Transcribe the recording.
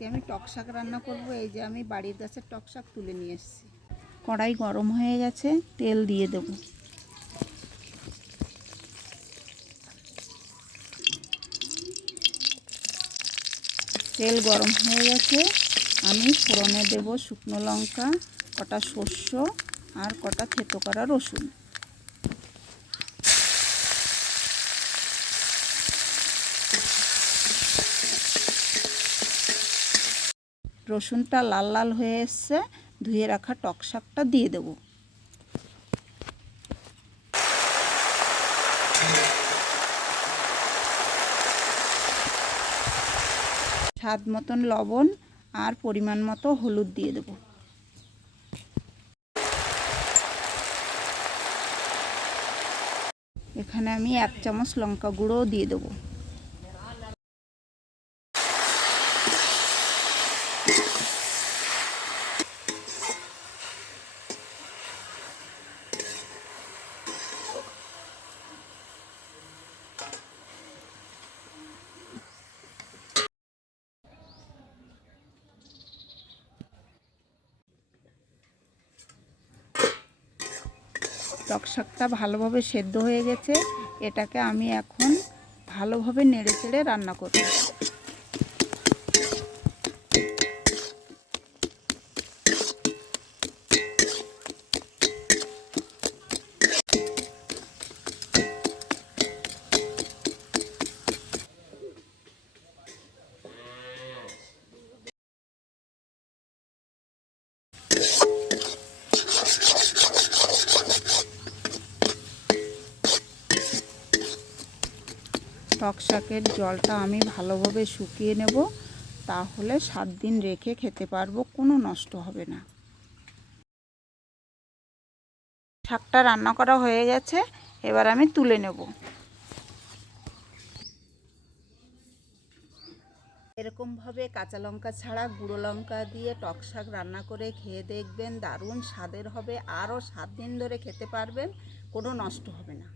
আজকে আমি টক শাক রান্না করব। এই যে আমি বাড়ির গাছের টক শাক তুলে নিয়ে এসেছি। কড়াই গরম হয়ে গেছে, তেল দিয়ে দেব। তেল গরম হয়ে গেছে, আমি ফোড়নে দেব শুকনো লঙ্কা, কটা সর্ষে আর কটা থেতো করা রসুন। রসুনটা লাল লাল হয়ে এসছে, ধুয়ে রাখা টক শাকটা দিয়ে দেব। স্বাদ মতন লবণ আর পরিমাণ মতো হলুদ দিয়ে দেব। এখানে আমি 1 চামচ লঙ্কা গুঁড়োও দিয়ে দেব। টক শাকটা ভালোভাবে সেদ্ধ হয়ে গেছে, এটাকে আমি এখন ভালোভাবে নেড়ে চেড়ে রান্না করব। টক শাকের জলটা আমি ভালোভাবে শুকিয়ে নেব, তাহলে 7 দিন রেখে খেতে পারবো, কোনো নষ্ট হবে না। শাকটা রান্না করা হয়ে গেছে, এবার আমি তুলে নেব। এরকমভাবে কাঁচা লঙ্কা ছাড়া গুঁড়ো লঙ্কা দিয়ে টক শাক রান্না করে খেয়ে দেখবেন, দারুণ স্বাদের হবে। আরও 7 দিন ধরে খেতে পারবেন, কোনো নষ্ট হবে না।